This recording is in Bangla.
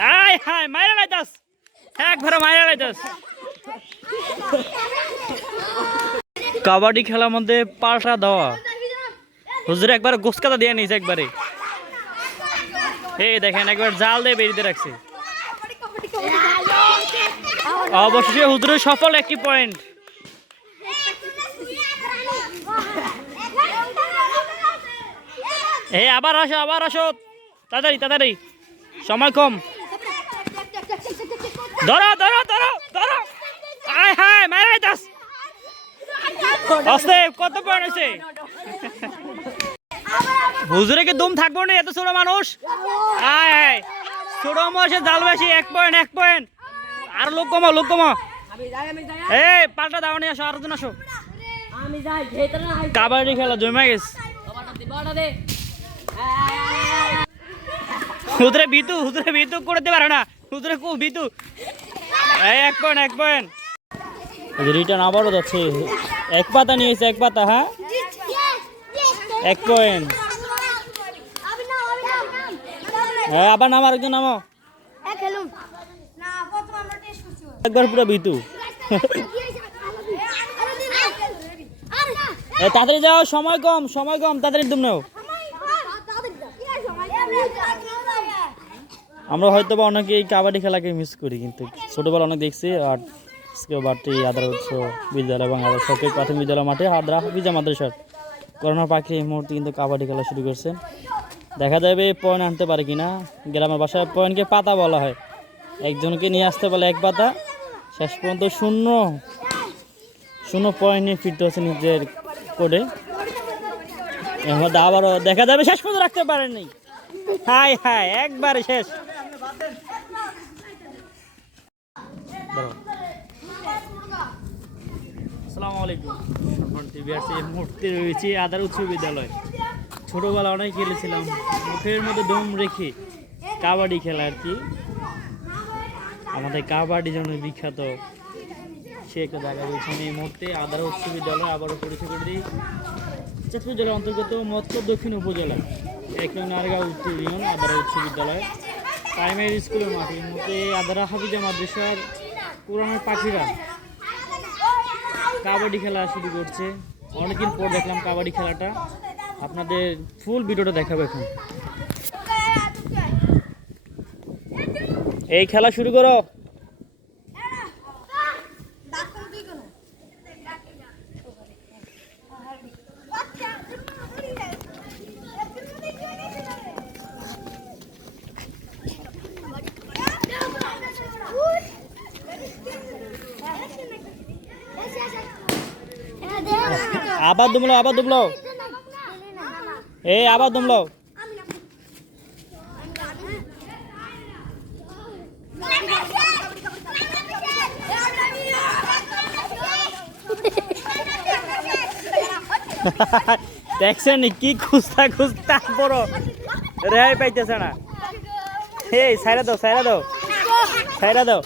আয় হায়, মাইরা লাইতাস একবারে মাইরা লাইতাস কাবাডি খেলার মধ্যে পাল্টা দেওয়া। হুজুর একবার গোসকাতা দিয়ে নিয়েছে একবারে। এই দেখেন, একবার জাল দিয়ে বেরিয়ে রাখছে। অবশেষে হুজুরের সফল একটি পয়েন্ট। এই আবার আসো আবার আসো। তাড়াতাড়ি তাড়াতাড়ি। সময় কম। ধরো ধরো ধরো ধরো। আয় হায় মারা যাস আস্তে কত পয়েন্ট হয়েছে হুজুরে কি দুম থাকব না এত ছোট মানুষ? আয় আয় ছোট মাসে জাল বেশি এক পয়েন্ট এক পয়েন্ট। আর লোক কমা লোক কমা। আমি যাই আমি যাই এই পাল্টা দাও নিয়ে আসো আরও জন আসো কাবাডি খেলা জমে গেছে। হুজুরে বিতু হুজুরে বিতু করতে পারে না। হুজুরে খুব বিতু। এক পয়েন্ট এক পয়েন্ট রিটার্ন আবারও যাচ্ছে। এক পাতা নিয়েছে এক পাতা হ্যাঁ? এক পয়েন্ট হ্যাঁ আবার নাম, আরেকজন নামো। একবার পুরো বিতু। তাড়াতাড়ি যাও, সময় কম সময় কম, তাড়াতাড়ি তুমি নাও। আমরা হয়তো বা অনেকে এই কাবাডি খেলাকে মিস করি, কিন্তু ছোটোবেলা অনেক দেখছি, আর বাড়তি আদার উৎস, বিদ্যালয় বাংলাদেশ সরকারি প্রাথমিক বিদ্যালয় মাঠে আদ্রা হাফিজা মাদ্রাসার করোনা পাখি এই মুহূর্তে কিন্তু কাবাডি খেলা শুরু করছে। দেখা যাবে পয়েন্ট আনতে পারে কিনা, গ্রামের বাসায় পয়েন্টকে পাতা বলা হয়। একজনকে নিয়ে আসতে বলে এক পাতা, শেষ পর্যন্ত শূন্য শূন্য পয়েন্ট নিয়ে ফিরতে হচ্ছে নিজের কোডে। এর মধ্যে আবারও দেখা যাবে, শেষ পর্যন্ত রাখতে পারেননি। হাই হাই একবারে শেষ। আসসালামু আলাইকুম এই মুহূর্তে রয়েছে আদার উচ্চ বিদ্যালয়। ছোটোবেলা অনেক খেলেছিলাম। মুখের মধ্যে দম রেখে কাবাডি খেলা আর কি। আমাদের কাবাডি জন্য বিখ্যাত, সে একটা জায়গা রয়েছে। আমি এই মুহূর্তে আদার উচ্চ বিদ্যালয় আবারও পরিচয় করে দিই। চাঁদপুর জেলার অন্তর্গত মৎস্য দক্ষিণ উপজেলা এক নারগাঁও উত্তর ইউনিয়ন, আদারা উচ্চ বিদ্যালয়। প্রাইমারি স্কুলের মাঠে মধ্যে আদার হাফিজা মাদ্রাসার পুরানো পাখিরা কাবাডি খেলা শুরু করছে। অনেকদিন পর দেখলাম কাবাডি খেলাটা। আপনাদের ফুল ভিডিওটা দেখাবো এখন। এই খেলা শুরু করো। আবার দুমলো আবার দুমলো। এই, আবার দুমলো। দেখছেন কি খুঁজতা খুঁজতা বড়। রেহাই পাইতেছে না। এই সাইরা দাও সাইরা দাও। সাইরা দাও।